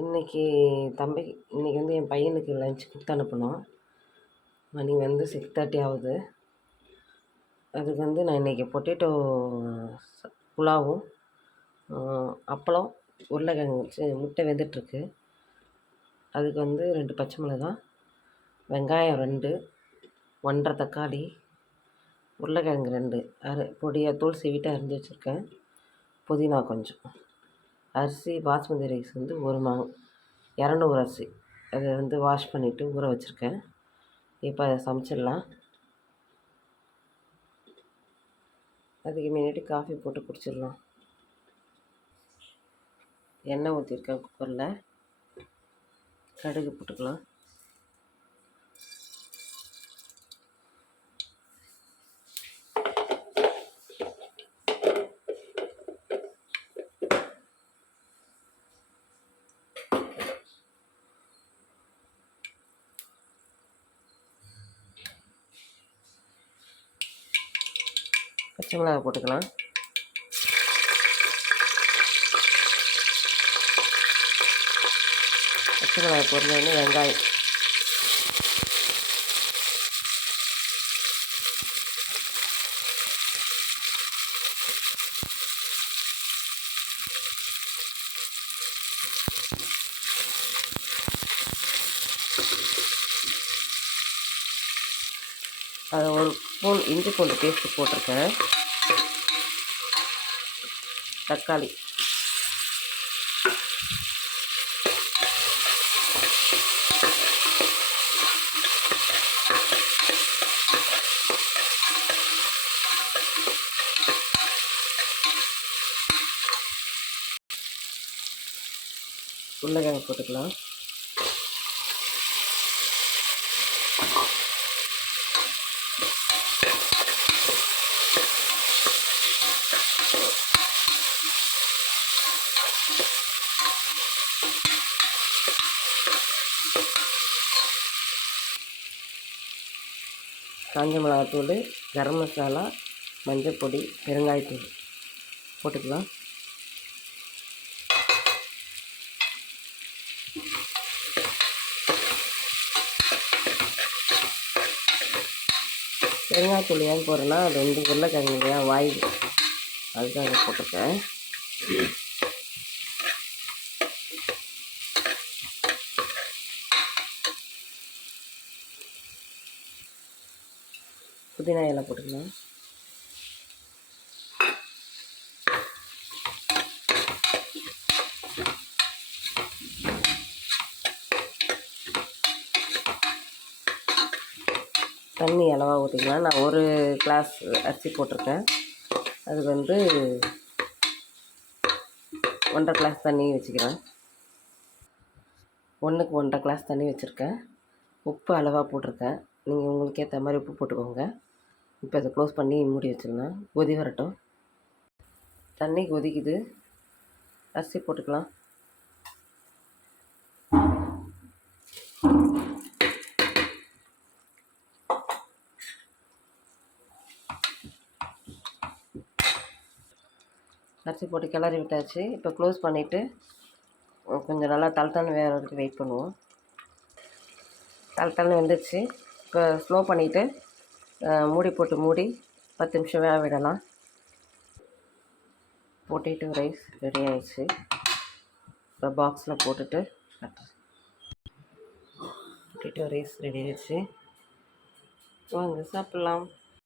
இன்றைக்கி இன்றைக்கி என் பையனுக்கு லஞ்ச் கொடுத்து அனுப்பணும். மணி 6:30 ஆகுது. அதுக்கு நான் இன்றைக்கி பொட்டேட்டோ புலாவும் அப்பளம் உருளைக்கிழங்கு வச்சு முட்டை வெந்துட்டுருக்கு. அதுக்கு 2 பச்சை மிளகாய், வெங்காயம் 2, 1.5 தக்காளி, உருளைக்கிழங்கு 2 பொடியாக தூள் சீவிட்டு அரிஞ்சு வச்சுருக்கேன். புதினா கொஞ்சம், அரிசி பாஸ்மதி ரைஸ் 200 அரிசி, அதை வாஷ் பண்ணிவிட்டு ஊற வச்சுருக்கேன். இப்போ அதை சமைச்சிடலாம். அதுக்கு முன்னாடி காஃபி போட்டு குடிச்சிடலாம். எண்ணெய் ஊற்றிருக்கேன் குக்கரில். கடுகு போட்டுக்கலாம். பச்சை மிளகாய் போட்டுக்கலாம். பச்சை மிளகாய் பொரிஞ்சோடனே வெங்காயம், அதை 1 ஸ்பூன் இஞ்சி பூண்டு பேஸ்ட்டு போட்டிருக்கேன். தக்காளி, உருளைக்கிழங்கு போட்டுக்கலாம். காஞ்ச மிளகாத்தூள், கரம் மசாலா, மஞ்சள் பொடி, பெருங்காயத்தூள் போட்டுக்கலாம். பெருங்காயத்தூள் ஏன் போடுறேன்னா அது உருளைக்கிழங்கு இல்லையா, வாய், அதுக்காக போட்டிருக்கேன். புதினா இலை போட்டுக்கலாம். தண்ணி அளவாக ஊற்றிக்கலாம். நான் 1 கிளாஸ் அரிசி போட்டிருக்கேன். அதுக்கு 1.5 கிளாஸ் தண்ணி வச்சுக்கிறேன். 1க்கு 1.5 கிளாஸ் தண்ணி வச்சுருக்கேன். உப்பு அளவாக போட்டிருக்கேன். நீங்கள் உங்களுக்கு ஏற்ற மாதிரி உப்பு போட்டுக்கோங்க. இப்போ அதை க்ளோஸ் பண்ணி மூடி வச்சிடலாம். கொதி வரட்டும். தண்ணி கொதிக்குது. அரிசி போட்டுக்கலாம். அரிசி போட்டு கிளறி விட்டாச்சு. இப்போ க்ளோஸ் பண்ணிவிட்டு கொஞ்சம் நல்லா தளத்தன்னு வேறு வரைக்கும் வெயிட் பண்ணுவோம். தளத்தன்னு வெந்துடுச்சு. இப்போ ஸ்லோ பண்ணிவிட்டு மூடி 10 நிமிஷம் வேக விடலாம். பொட்டேட்டோ ரைஸ் ரெடி ஆயிடுச்சு. இப்போ பாக்ஸில் போட்டுட்டு பொட்டேட்டோ ரைஸ் ரெடி ஆயிடுச்சு. வாங்க சாப்பிட்லாம்.